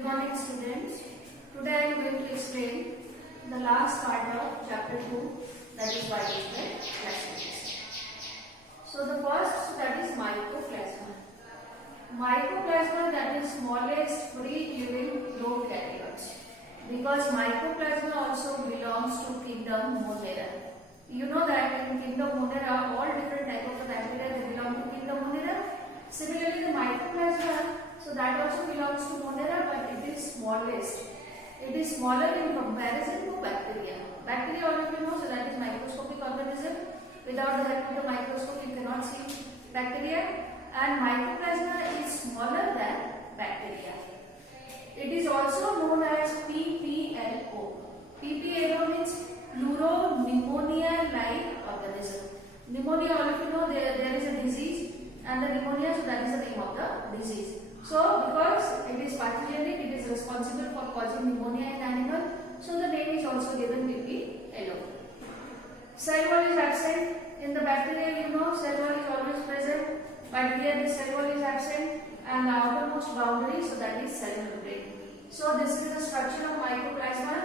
Good morning students. Today I am going to explain the last part of chapter 2, that is biological plasmids. So the first, that is mycoplasma. Mycoplasma, that is smallest free living prokaryotes, because mycoplasma also belongs to kingdom Monera. You know that in kingdom Monera all different type of bacteria they belong to kingdom Monera. Similarly the mycoplasma, so that also belongs to Monera, but it is smallest. It is smaller in comparison to bacteria. Bacteria all of you know, so that is microscopic organism. Without the help of the microscope you cannot see bacteria, and mycoplasma is smaller than bacteria. It is also known as PPLO. PPLO means pleuropneumonia-like organism. Pneumonia, all of you know, there is a disease, and the pneumonia, so that is the name of the disease. So, because it is pathogenic, it is responsible for causing pneumonia in animal, so the name is also given PPLO. Cell wall is absent. In the bacteria, you know, cell wall is always present, but here the cell wall is absent, and the outermost boundary, so that is cell membrane. So, this is the structure of mycoplasma.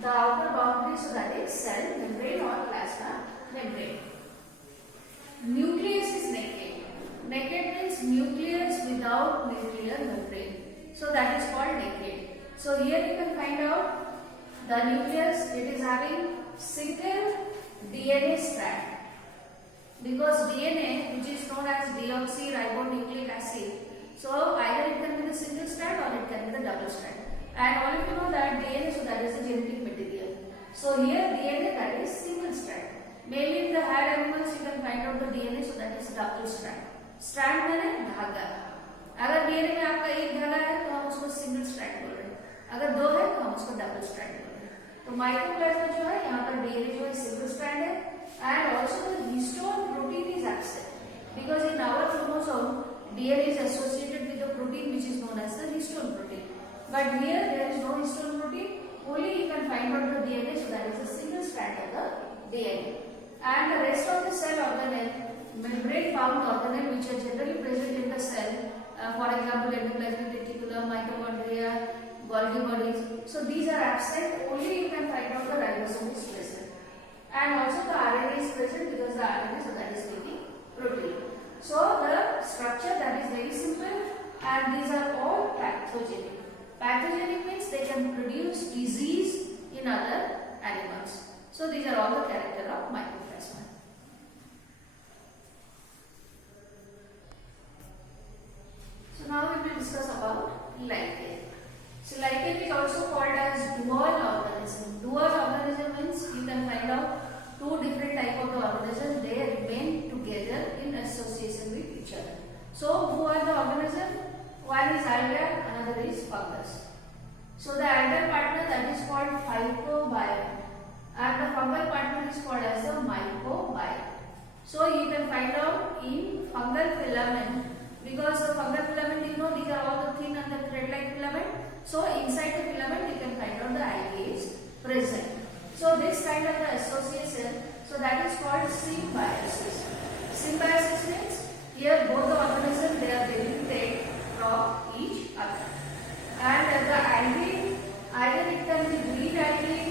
The outer boundary, so that is cell membrane or plasma membrane. Nucleus is naked. Naked means nucleus without nuclear membrane. So that is called naked. So here you can find out the nucleus. It is having single DNA strand, because DNA, which is known as deoxyribonucleic acid, so either it can be the single strand or it can be the double strand. And all of you know that DNA, so that is the genetic material. So here DNA, that is single strand. Mainly in the haired animals you can find out the DNA, so that is double strand. Strand मैंने धागा. अगर DNA में आपका एक धागा है तो हम उसको सिंगल स्ट्रैंड बोल रहे हैं, अगर दो है तो हम उसको डबल स्ट्रैंड बोल रहे हैं. तो माइक्रोप्लाज्मा जो है यहाँ पर डीएनए जो है सिंगल स्ट्रैंड है, and also the histone protein is absent, because in our chromosome DNA is associated with the protein which is known as the histone protein, but here there is no histone protein, only you can find out the DNA, so that is a single strand of the DNA. And the rest of the cell organelle, membrane bound organelle, which are generally present in the cell, for example endoplasmic reticulum, mitochondria, Golgi bodies, so these are absent. Only you can find out the ribosome is present, and also the RNA is present, because the RNA, so that is living protein. So the structure, that is very simple, and these are all pathogenic. Pathogenic means they can produce disease in other animals. So these are all the character of mycoplasma. So now we will discuss about lichen. So lichen is also called as dual organism. Dual organism means you can find out two different type of the organism. They remain together in association with each other. So who are the organism? One is alga, another is fungus. So the algal partner, that is called phycobiota, and the fungal partner is called as the mycobiota. So you can find out in fungal filament, because the fungal filament, you know, these are all the thin and the thread-like filament. So inside the filament you can find out the algae is present. So this kind of the association, so that is called symbiosis. Symbiosis means here both the organisms, they are benefited from each other. And the algae, either it can be green algae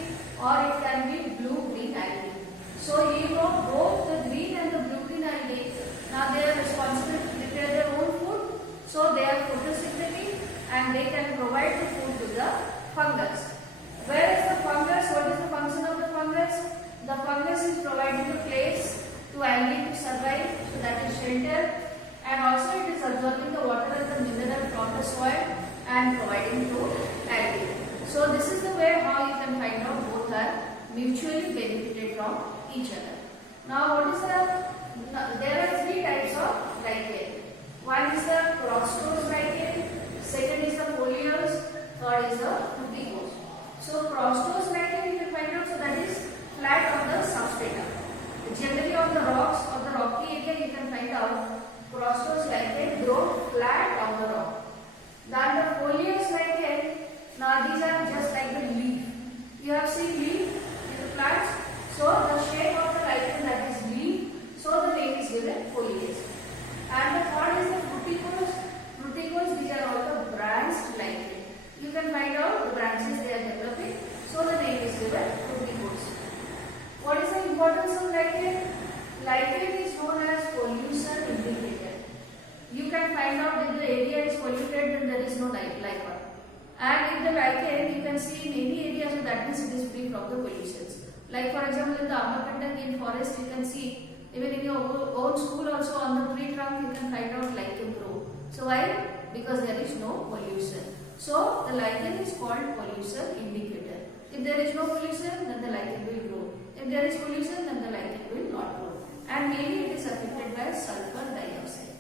or it can be blue-green algae. So you know both the green and the blue-green algae, now they are responsible to prepare their own food. So they are photosynthetic and they can provide the food to the fungus. Whereas the fungus, what is the function of the fungus? The fungus is providing a place to algae to survive, so that is shelter, and also it is absorbing the water and the mineral from the soil and providing to algae. So this is the way how you can find out both are mutually benefited from each other. Now what is there are three types of lichen. One is the prostose lichen, second is the foliose, third is the fruticose. So prostose lichen you can find out, so that is flat on the substrata. Generally on the rocks or the rocky area you can find out prostose lichen grow flat on the rock. Then the foliose lichen, now these are just like the leaf. You have seen leaf in the plants. So the shape of the lichen, that is leaf. So the name is given foliage. And the third is the fruticose. Fruticose, these are all the branched lichen. You can is no lichen. And in the lichen, you can see in any area, so that means it is free from the pollutions. Like for example, in the Amakandak forest, you can see even in your own school also on the tree trunk you can find out lichen grow. So why? Because there is no pollution. So the lichen is called pollution indicator. If there is no pollution, then the lichen will grow. If there is pollution, then the lichen will not grow. And mainly it is affected by sulfur dioxide.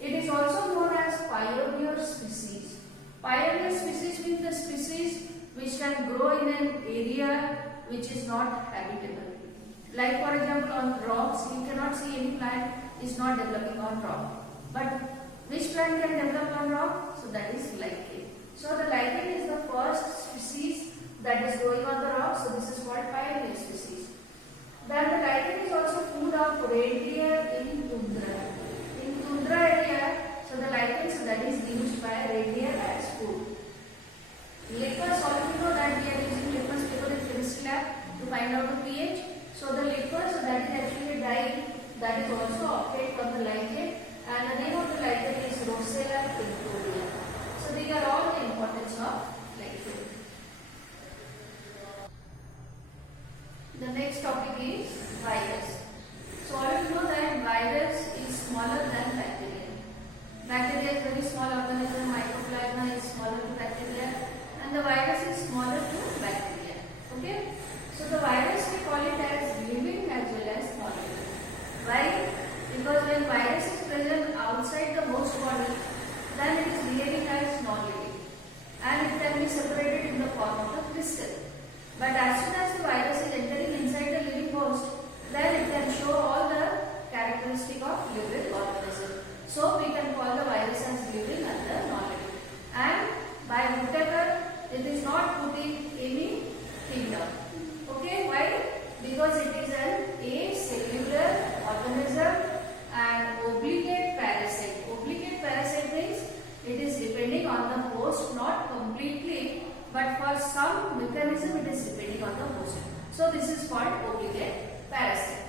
It is also known as pioneer species. Pioneer species means the species which can grow in an area which is not habitable. Like for example, on rocks, you cannot see any plant is not developing on rock. But which plant can develop on rock? So that is lichen. So the lichen is the first species that is growing on the rock. So this is called pioneer species. Then the lichen is also food of reindeer in tundra. In tundra area, so the lichen, so that is used by reindeer as food. Litmus, all of you know that we are using litmus paper in chemistry lab to find out the pH. So the litmus, so that is actually a dye that is also obtained from the lichen, and the name of the lichen is Rossella tinctoria. So these are all the importance of lichen. The next topic is virus. So all of you know that virus is smaller than bacteria. Bacteria is very small organism, mycoplasma is smaller to bacteria, and the virus is smaller to bacteria. Okay? So the virus we call it as living as well as non-living. Why? Because when virus is present outside the host body, then it is behaving as non-living, and it can be separated in the form of a crystal. But as soon as the virus is entering inside the living host, then it can show all the characteristic of living organism. So we can call the virus as living and the non-living. And by whatever, it is not putting any thing down. Okay, why? Because it is an acellular organism and obligate parasite. Obligate parasite means it is depending on the host, not completely, but for some mechanism it is depending on the host. So this is called obligate parasite.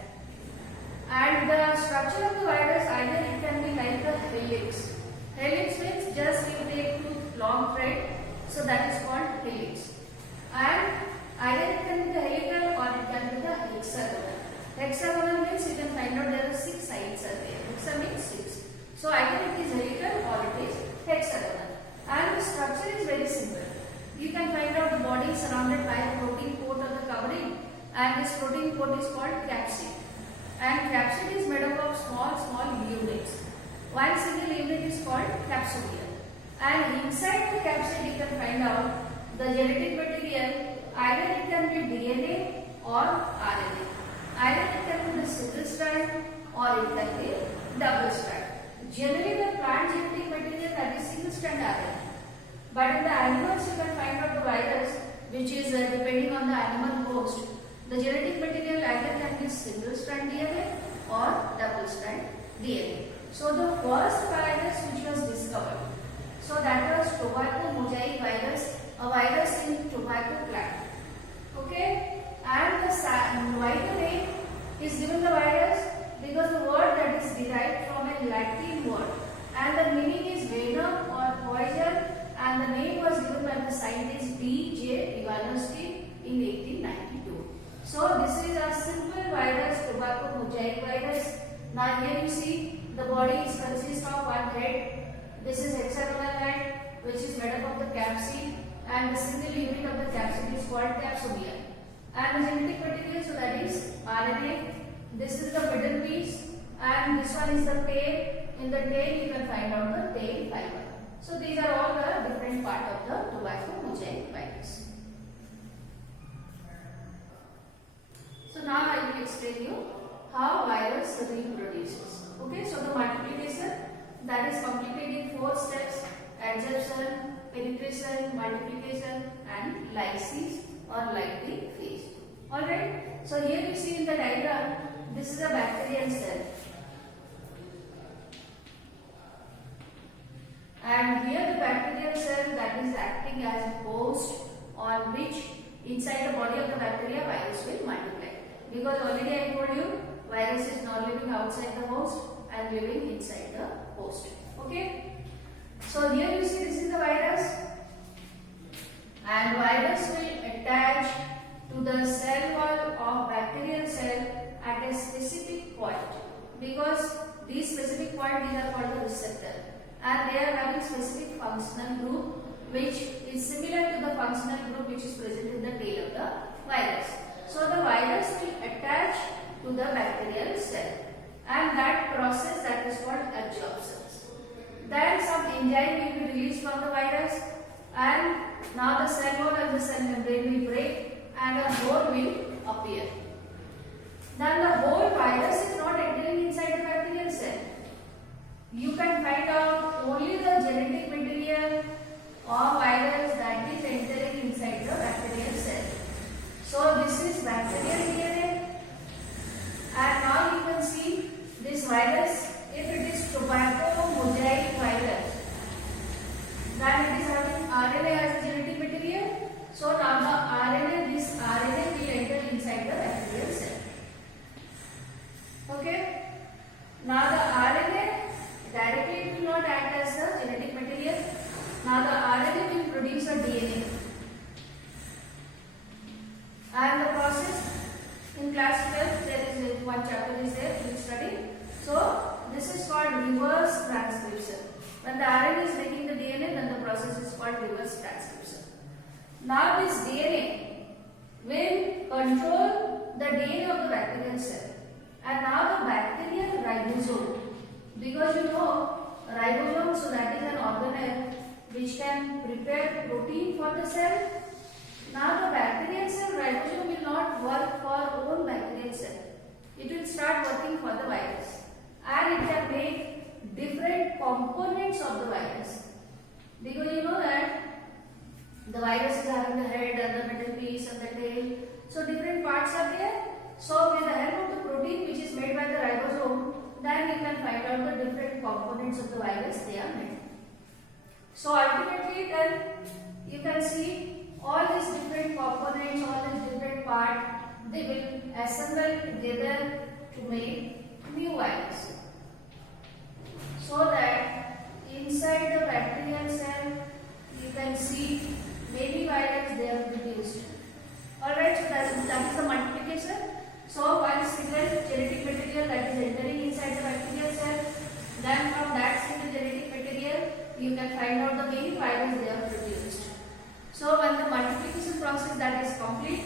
And the structure of the virus, either it can be like a helix. Helix means just you take two long thread, so that is called helix. And either it can be the helical or it can be the hexagonal. Hexagonal means you can find out there are 6 sides are there. Hexa means 6. So either it is helical or it is hexagonal. And the structure is very simple. You can find out the body surrounded by a protein coat or the covering, and this protein coat is called capsid. And capsid is made up of small units. One single unit is called capsule. And inside the capsid you can find out the genetic material. Either it can be DNA or RNA. Either it can be the single strand or it can be double strand. Generally the plant genetic material, that is single strand RNA. But in the animals you can find out the virus, which is depending on the animal host. The genetic material either can be single strand DNA or double strand DNA. So the first virus which was discovered, so that was tobacco mosaic virus, a virus in tobacco plant. Okay, and the why the name is given the virus, because the word that is derived from a Latin word, and the meaning is venom or poison, and the name was given by the scientist D.J. Ivanovsky in 1892. So this is a simple virus, tobacco mosaic virus. Now here you see the body is consists of one head. This is hexagonal head, which is made up of the capsid, and the single unit of the capsid is called capsomere. And the genetic material, so that is RNA. This is the middle piece, and this one is the tail. In the tail you can find out the tail fiber. So these are all the different part of the tobacco mosaic virus. So now I will explain you how virus reproduces. Okay, so the multiplication, that is completed in 4 steps: adsorption, penetration, multiplication, and lysis or lytic phase. Alright, so here you see in the diagram, this is a bacterial cell. And here the bacterial cell that is acting as a host on which inside the body of the bacteria virus will multiply. Because already I told you virus is not living outside the host and living inside the host. Okay. So here you see this is the virus. point, because these specific points these are called the receptor, and they are having specific functional group which is similar to the functional group which is present in the tail of the virus. So the virus will attach to the bacterial cell, and that process that is called absorption. Then some enzyme will be released from the virus, and now the cell wall and the cell membrane will break and a hole will appear. Then the whole virus is not entering inside the bacterial cell. You can find out only the genetic material or virus that is entering inside the bacterial cell. So this is bacterial DNA, and now you can see this virus. If it is tobacco mosaic virus, then it is having RNA as a genetic material. So now this RNA will enter inside the bacterial cell. Okay. Now the RNA directly will not act as a genetic material. Now the RNA will produce a DNA. And the process in class 12 there is one chapter is there we study. So this is called reverse transcription. When the RNA is making the DNA, then the process is called reverse transcription. Now this DNA will control the DNA of the bacterial cell. And now the bacterial ribosome, because you know ribosome, so that is an organelle which can prepare protein for the cell. Now the bacterial cell ribosome will not work for own bacterial cell. It will start working for the virus, and it can make different components of the virus, because you know that the virus is having the head and the middle piece and the tail, so different parts are there. So with the help of the protein which is made by the ribosome, then you can find out the different components of the virus they are made. So ultimately then you can see all these different components, all these different parts, they will assemble together to make new virus. So that inside the bacterial cell you can see many virus they are produced. Alright, so that is the multiplication. So one single genetic material that is entering inside the bacterial cell, then from that single genetic material you can find out the many virus they are produced. So when the multiplication process that is complete,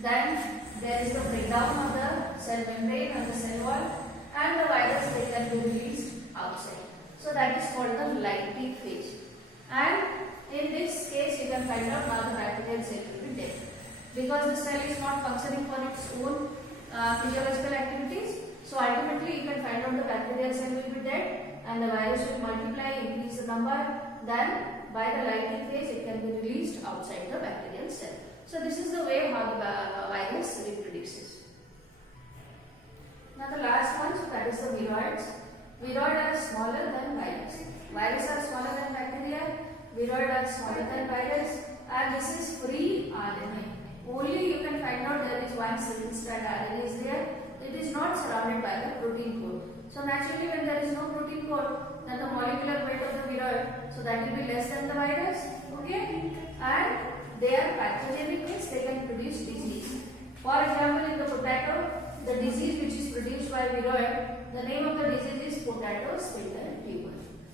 then there is the breakdown of the cell membrane and the cell wall, and the virus they can be released outside. So that is called the lytic phase. And in this case you can find out how the bacterial cell will be dead, because the cell is not functioning for its own physiological activities. So ultimately you can find out the bacterial cell will be dead and the virus will multiply, increase the number, then by the lytic phase it can be released outside the bacterial cell. So this is the way how the virus reproduces. Now the last one, so that is the viroids. Viroids are smaller than virus. Virus are smaller than bacteria, viroids are smaller than virus, and this is free RNA. Only you can find out there is one single strand RNA is there. It is not surrounded by the protein core. So naturally when there is no protein core, then the molecular weight of the viroid, so that will be less than the virus. Okay, and they are pathogenic, means they can produce disease. For example, in the potato, the disease which is produced by viroid, the name of the disease is potato spindle fever.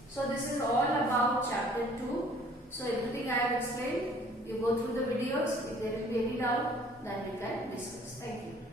So this is all about chapter 2. So everything I have explained, you go through the videos. If there will be any doubt, then we can discuss. Thank you.